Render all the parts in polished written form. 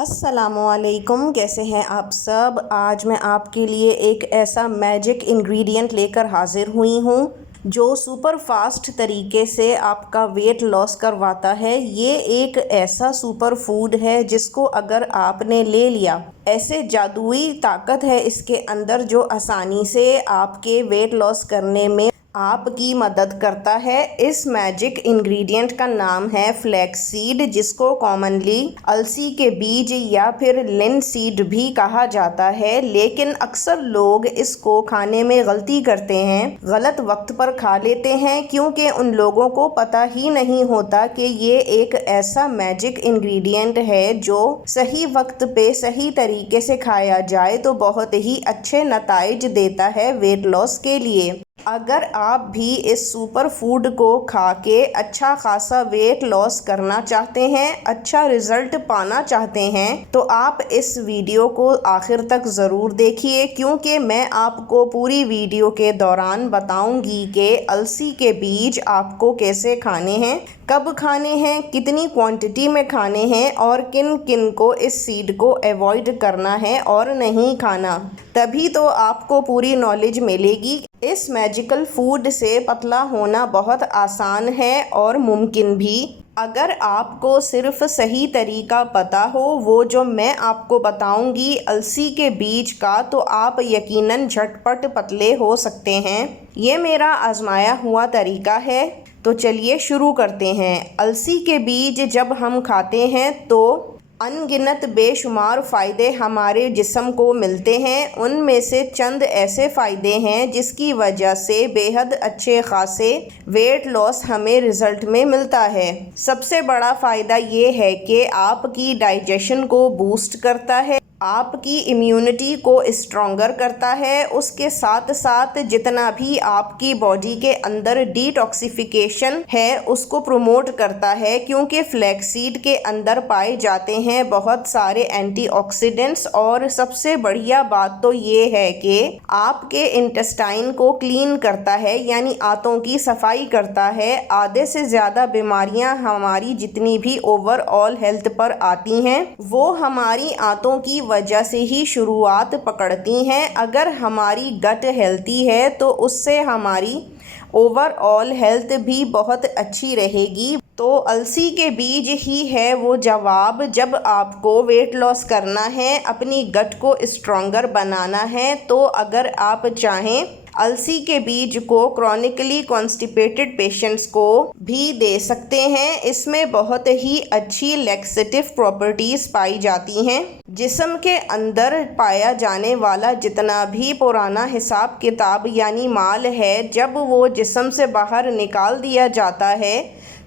अस्सलामुअलैकुम, कैसे हैं आप सब। आज मैं आपके लिए एक ऐसा मैजिक इंग्रेडिएंट लेकर हाज़िर हुई हूँ जो सुपर फास्ट तरीके से आपका वेट लॉस करवाता है। ये एक ऐसा सुपर फूड है जिसको अगर आपने ले लिया, ऐसे जादुई ताकत है इसके अंदर जो आसानी से आपके वेट लॉस करने में आपकी मदद करता है। इस मैजिक इंग्रेडिएंट का नाम है फ्लैक्स सीड, जिसको कॉमनली अलसी के बीज या फिर लिनसीड भी कहा जाता है। लेकिन अक्सर लोग इसको खाने में गलती करते हैं, गलत वक्त पर खा लेते हैं, क्योंकि उन लोगों को पता ही नहीं होता कि ये एक ऐसा मैजिक इंग्रेडिएंट है जो सही वक्त पे सही तरीके से खाया जाए तो बहुत ही अच्छे नताइज देता है वेट लॉस के लिए। अगर आप भी इस सुपर फूड को खा के अच्छा खासा वेट लॉस करना चाहते हैं, अच्छा रिजल्ट पाना चाहते हैं, तो आप इस वीडियो को आखिर तक ज़रूर देखिए, क्योंकि मैं आपको पूरी वीडियो के दौरान बताऊंगी कि अलसी के बीज आपको कैसे खाने हैं, कब खाने हैं, कितनी क्वांटिटी में खाने हैं और किन किन को इस सीड को अवॉइड करना है और नहीं खाना। तभी तो आपको पूरी नॉलेज मिलेगी। इस मैजिकल फूड से पतला होना बहुत आसान है और मुमकिन भी, अगर आपको सिर्फ सही तरीका पता हो, वो जो मैं आपको बताऊंगी अलसी के बीज का, तो आप यकीनन झटपट पतले हो सकते हैं। ये मेरा आजमाया हुआ तरीका है। तो चलिए शुरू करते हैं। अलसी के बीज जब हम खाते हैं तो अनगिनत बेशुमार फ़ायदे हमारे जिस्म को मिलते हैं। उनमें से चंद ऐसे फ़ायदे हैं जिसकी वजह से बेहद अच्छे खासे वेट लॉस हमें रिज़ल्ट में मिलता है। सबसे बड़ा फ़ायदा ये है कि आपकी डाइजेशन को बूस्ट करता है, आपकी इम्यूनिटी को स्ट्रॉन्गर करता है। उसके साथ साथ जितना भी आपकी बॉडी के अंदर डिटॉक्सिफिकेशन है उसको प्रमोट करता है, क्योंकि फ्लैक्सीड के अंदर पाए जाते हैं बहुत सारे एंटीऑक्सीडेंट्स। और सबसे बढ़िया बात तो ये है कि आपके इंटेस्टाइन को क्लीन करता है, यानी आंतों की सफाई करता है। आधे से ज़्यादा बीमारियां हमारी जितनी भी ओवरऑल हेल्थ पर आती हैं वो हमारी आंतों की वजह से ही शुरुआत पकड़ती हैं। अगर हमारी गट हेल्थी है तो उससे हमारी ओवरऑल हेल्थ भी बहुत अच्छी रहेगी। तो अलसी के बीज ही है वो जवाब जब आपको वेट लॉस करना है, अपनी गट को स्ट्रॉन्गर बनाना है। तो अगर आप चाहें अलसी के बीज को क्रॉनिकली कॉन्स्टिपेटेड पेशेंट्स को भी दे सकते हैं। इसमें बहुत ही अच्छी लैक्सेटिव प्रॉपर्टीज़ पाई जाती हैं। जिस्म के अंदर पाया जाने वाला जितना भी पुराना हिसाब किताब यानी माल है, जब वो जिस्म से बाहर निकाल दिया जाता है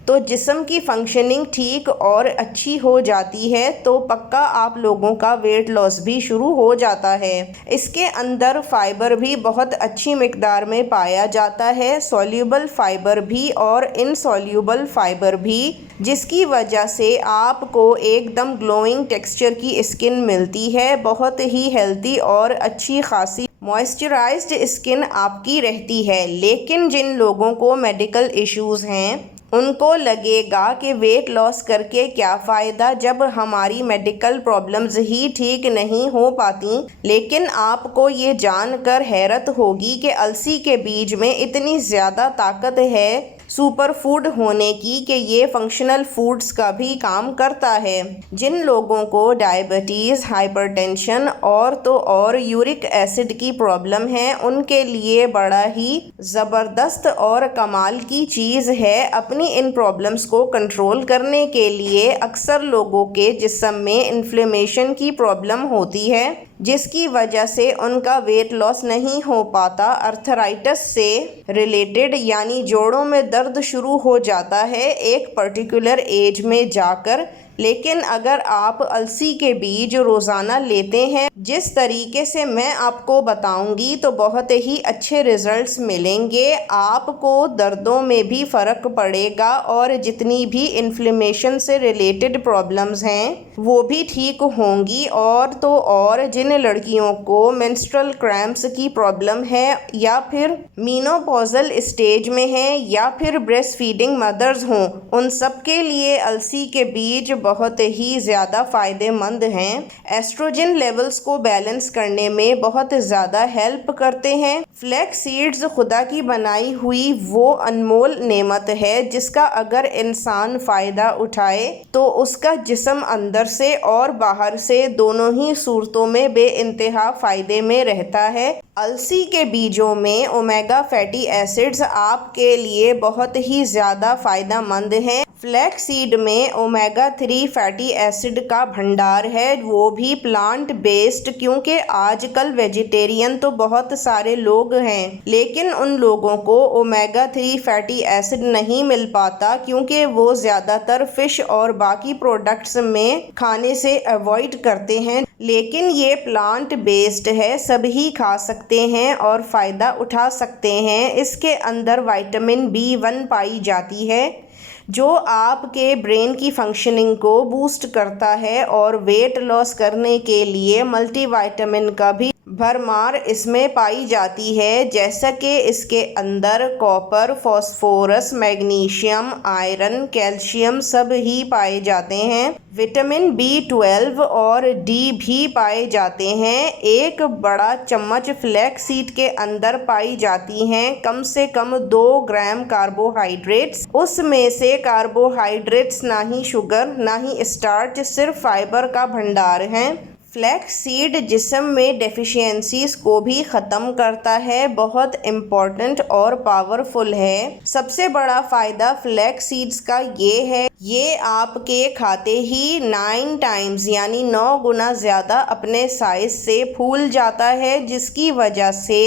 तो जिस्म की फंक्शनिंग ठीक और अच्छी हो जाती है। तो पक्का आप लोगों का वेट लॉस भी शुरू हो जाता है। इसके अंदर फाइबर भी बहुत अच्छी मिकदार में पाया जाता है, सॉल्यूबल फाइबर भी और इनसॉल्यूबल फाइबर भी, जिसकी वजह से आपको एकदम ग्लोइंग टेक्सचर की स्किन मिलती है। बहुत ही हेल्दी और अच्छी खासी मॉइस्चराइज्ड स्किन आपकी रहती है। लेकिन जिन लोगों को मेडिकल इश्यूज़ हैं उनको लगेगा कि वेट लॉस करके क्या फ़ायदा जब हमारी मेडिकल प्रॉब्लम्स ही ठीक नहीं हो पाती। लेकिन आपको ये जानकर हैरत होगी कि अलसी के बीज में इतनी ज़्यादा ताकत है सुपर फूड होने की कि ये फंक्शनल फूड्स का भी काम करता है। जिन लोगों को डायबिटीज़, हाइपरटेंशन और तो और यूरिक एसिड की प्रॉब्लम है, उनके लिए बड़ा ही ज़बरदस्त और कमाल की चीज़ है। अपनी इन प्रॉब्लम्स को कंट्रोल करने के लिए अक्सर लोगों के जिस्म में इन्फ्लेमेशन की प्रॉब्लम होती है, जिसकी वजह से उनका वेट लॉस नहीं हो पाता। अर्थराइटिस से रिलेटेड यानी जोड़ों में दर्द शुरू हो जाता है एक पर्टिकुलर एज में जाकर। लेकिन अगर आप अलसी के बीज रोज़ाना लेते हैं जिस तरीके से मैं आपको बताऊंगी, तो बहुत ही अच्छे रिजल्ट्स मिलेंगे। आपको दर्दों में भी फ़र्क पड़ेगा और जितनी भी इन्फ्लेमेशन से रिलेटेड प्रॉब्लम्स हैं वो भी ठीक होंगी। और तो और जिन लड़कियों को मेंस्ट्रुअल क्रैम्प्स की प्रॉब्लम है या फिर मीनोपॉजल स्टेज में हैं या फिर ब्रेस्ट फीडिंग मदर्स हों, उन सब के लिए अलसी के बीज बहुत ही ज़्यादा फ़ायदेमंद हैं। एस्ट्रोजन लेवल्स को बैलेंस करने में बहुत ज़्यादा हेल्प करते हैं। फ्लैक्स सीड्स खुदा की बनाई हुई वो अनमोल नेमत है जिसका अगर इंसान फ़ायदा उठाए तो उसका जिस्म अंदर से और बाहर से दोनों ही सूरतों में बेइंतहा फ़ायदे में रहता है। अलसी के बीजों में ओमेगा फैटी एसिड्स आपके लिए बहुत ही ज़्यादा फ़ायदेमंद हैं। फ्लैक्स सीड में ओमेगा 3 फैटी एसिड का भंडार है, वो भी प्लांट बेस्ड, क्योंकि आजकल वेजिटेरियन तो बहुत सारे लोग हैं लेकिन उन लोगों को ओमेगा 3 फैटी एसिड नहीं मिल पाता क्योंकि वो ज़्यादातर फ़िश और बाकी प्रोडक्ट्स में खाने से अवॉइड करते हैं। लेकिन ये प्लांट बेस्ड है, सभी खा सकते हैं और फ़ायदा उठा सकते हैं। इसके अंदर विटामिन B1 पाई जाती है जो आपके ब्रेन की फंक्शनिंग को बूस्ट करता है और वेट लॉस करने के लिए मल्टीविटामिन का भी भरमार इसमें पाई जाती है, जैसा कि इसके अंदर copper, phosphorus, magnesium, iron, calcium सब ही पाए जाते हैं। विटामिन B12 और D भी पाए जाते हैं। एक बड़ा चम्मच फ्लैक्स सीड के अंदर पाई जाती हैं कम से कम 2 ग्राम कार्बोहाइड्रेट्स। उसमें से कार्बोहाइड्रेट्स ना ही शुगर ना ही स्टार्च, सिर्फ फाइबर का भंडार है। फ्लैक्स सीड जिस्म में डेफिशिएंसीज को भी ख़त्म करता है, बहुत इम्पॉर्टेंट और पावरफुल है। सबसे बड़ा फ़ायदा फ्लैक्स सीड्स का ये है, ये आपके खाते ही 9 टाइम्स यानी 9 गुना ज़्यादा अपने साइज से फूल जाता है, जिसकी वजह से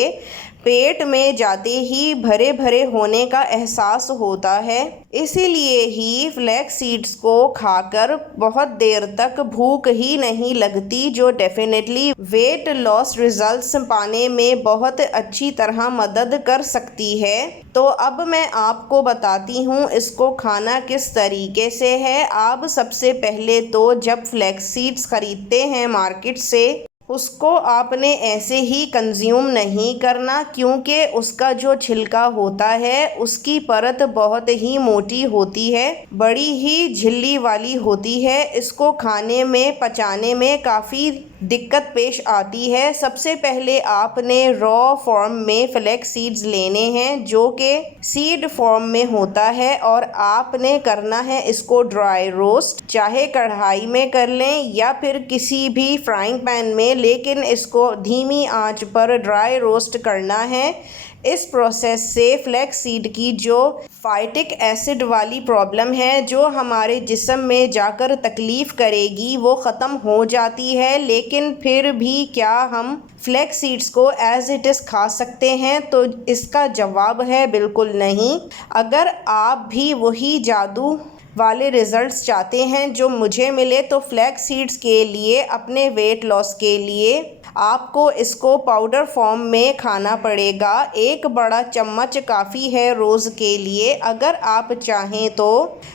पेट में जाते ही भरे भरे होने का एहसास होता है। इसीलिए ही फ्लैक्स सीड्स को खाकर बहुत देर तक भूख ही नहीं लगती, जो डेफिनेटली वेट लॉस रिजल्ट्स पाने में बहुत अच्छी तरह मदद कर सकती है। तो अब मैं आपको बताती हूँ इसको खाना किस तरीके से है। आप सबसे पहले तो जब फ्लैक्स सीड्स खरीदते हैं मार्केट से, उसको आपने ऐसे ही कंज्यूम नहीं करना, क्योंकि उसका जो छिलका होता है उसकी परत बहुत ही मोटी होती है, बड़ी ही झिल्ली वाली होती है। इसको खाने में पचाने में काफ़ी दिक्कत पेश आती है। सबसे पहले आपने रॉ फॉर्म में फ्लैक्स सीड्स लेने हैं जो कि सीड फॉर्म में होता है, और आपने करना है इसको ड्राई रोस्ट, चाहे कढ़ाई में कर लें या फिर किसी भी फ्राइंग पैन में, लेकिन इसको धीमी आंच पर ड्राई रोस्ट करना है। इस प्रोसेस से फ्लैक्स सीड की जो फाइटिक एसिड वाली प्रॉब्लम है जो हमारे जिस्म में जाकर तकलीफ़ करेगी वो ख़त्म हो जाती है। लेकिन फिर भी क्या हम फ्लैक्स सीड्स को एज़ इट इज़ खा सकते हैं? तो इसका जवाब है बिल्कुल नहीं। अगर आप भी वही जादू वाले रिज़ल्ट्स चाहते हैं जो मुझे मिले, तो फ्लैक्स सीड्स के लिए अपने वेट लॉस के लिए आपको इसको पाउडर फॉर्म में खाना पड़ेगा। 1 बड़ा चम्मच काफ़ी है रोज़ के लिए। अगर आप चाहें तो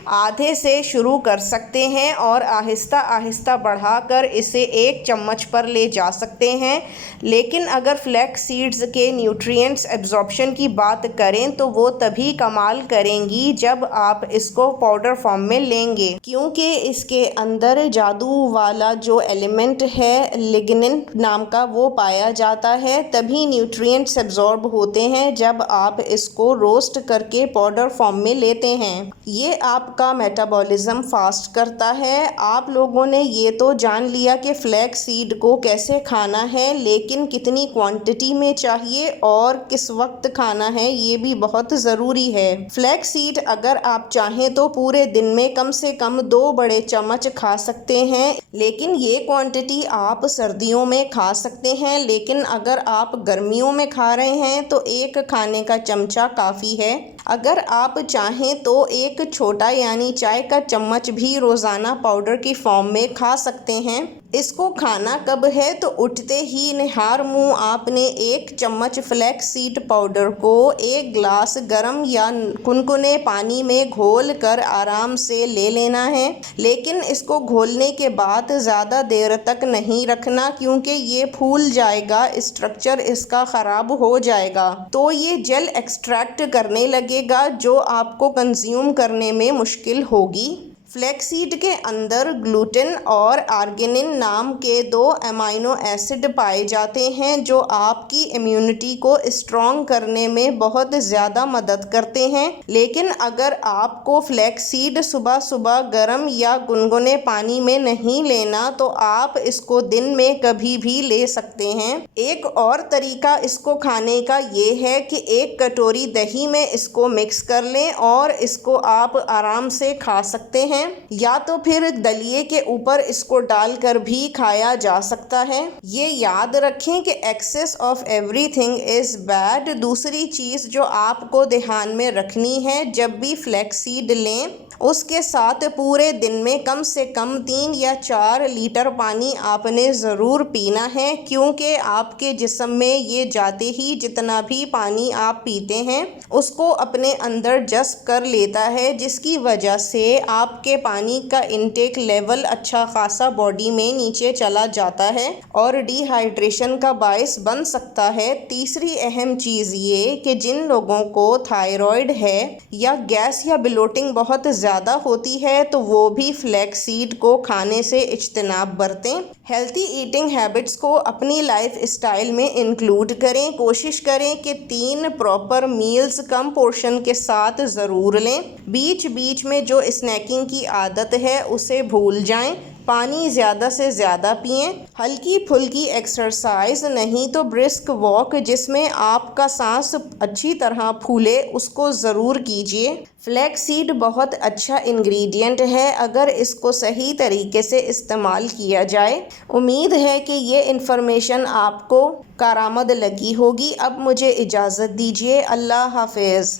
आधे से शुरू कर सकते हैं और आहिस्ता आहिस्ता बढ़ाकर इसे 1 चम्मच पर ले जा सकते हैं। लेकिन अगर फ्लैक्स सीड्स के न्यूट्रिएंट्स एब्जॉर्प्शन की बात करें तो वो तभी कमाल करेंगी जब आप इसको पाउडर फॉर्म में लेंगे, क्योंकि इसके अंदर जादू वाला जो एलिमेंट है लिग्निन नाम का वो पाया जाता है। तभी न्यूट्रिएंट्स एब्जॉर्ब होते हैं जब आप इसको रोस्ट करके पाउडर फॉर्म में लेते हैं। ये आपका मेटाबॉलिज्म फास्ट करता है। आप लोगों ने ये तो जान लिया कि फ्लैक्स सीड को कैसे खाना है, लेकिन कितनी क्वांटिटी में चाहिए और किस वक्त खाना है ये भी बहुत ज़रूरी है। फ्लैक्स सीड अगर आप चाहें तो पूरे दिन में कम से कम 2 बड़े चम्मच खा सकते हैं, लेकिन ये क्वांटिटी आप सर्दियों में खा सकते हैं। लेकिन अगर आप गर्मियों में खा रहे हैं तो 1 खाने का चमचा काफ़ी है। अगर आप चाहें तो 1 छोटा यानी चाय का चम्मच भी रोज़ाना पाउडर की फॉर्म में खा सकते हैं। इसको खाना कब है? तो उठते ही निहार मुँह आपने 1 चम्मच फ्लैक्स सीड पाउडर को 1 ग्लास गर्म या कुनकुने पानी में घोल कर आराम से ले लेना है। लेकिन इसको घोलने के बाद ज़्यादा देर तक नहीं रखना, क्योंकि ये फूल जाएगा, स्ट्रक्चर इसका ख़राब हो जाएगा, तो ये जेल एक्सट्रैक्ट करने लगेगा जो आपको कंज्यूम करने में मुश्किल होगी। फ्लैक्सीड के अंदर ग्लूटेन और आर्गिनिन नाम के 2 अमीनो एसिड पाए जाते हैं जो आपकी इम्यूनिटी को स्ट्रॉन्ग करने में बहुत ज़्यादा मदद करते हैं। लेकिन अगर आपको फ्लैक्सीड सुबह सुबह गर्म या गुनगुने पानी में नहीं लेना तो आप इसको दिन में कभी भी ले सकते हैं। एक और तरीका इसको खाने का ये है कि 1 कटोरी दही में इसको मिक्स कर लें और इसको आप आराम से खा सकते हैं, या तो फिर दलिए के ऊपर इसको डालकर भी खाया जा सकता है। ये याद रखें कि excess of everything is bad. दूसरी चीज़ जो आपको ध्यान में रखनी है, जब भी फ्लैक्सीड लें उसके साथ पूरे दिन में कम से कम 3 या 4 लीटर पानी आपने ज़रूर पीना है, क्योंकि आपके जिस्म में ये जाते ही जितना भी पानी आप पीते हैं उसको अपने अंदर जज़्ब कर लेता है, जिसकी वजह से आपके पानी का इनटेक लेवल अच्छा खासा बॉडी में नीचे चला जाता है और डिहाइड्रेशन का बायस बन सकता है। तीसरी अहम चीज़ ये कि जिन लोगों को थायराइड है या गैस या ब्लोटिंग बहुत ज़्यादा होती है तो वो भी फ्लैक्सीड को खाने से इज्तनाब बरतें। हेल्थी ईटिंग हैबिट्स को अपनी लाइफ स्टाइल में इंक्लूड करें। कोशिश करें कि 3 प्रॉपर मील्स कम पोर्शन के साथ ज़रूर लें। बीच बीच में जो स्नैकिंग की आदत है उसे भूल जाएं। पानी ज़्यादा से ज़्यादा पिएं। हल्की फुल्की एक्सरसाइज नहीं तो ब्रिस्क वॉक जिसमें आपका सांस अच्छी तरह फूले उसको ज़रूर कीजिए। फ्लैक्सीड बहुत अच्छा इंग्रेडिएंट है अगर इसको सही तरीके से इस्तेमाल किया जाए। उम्मीद है कि ये इन्फॉर्मेशन आपको कारआमद लगी होगी। अब मुझे इजाज़त दीजिए। अल्लाह हाफ़िज़।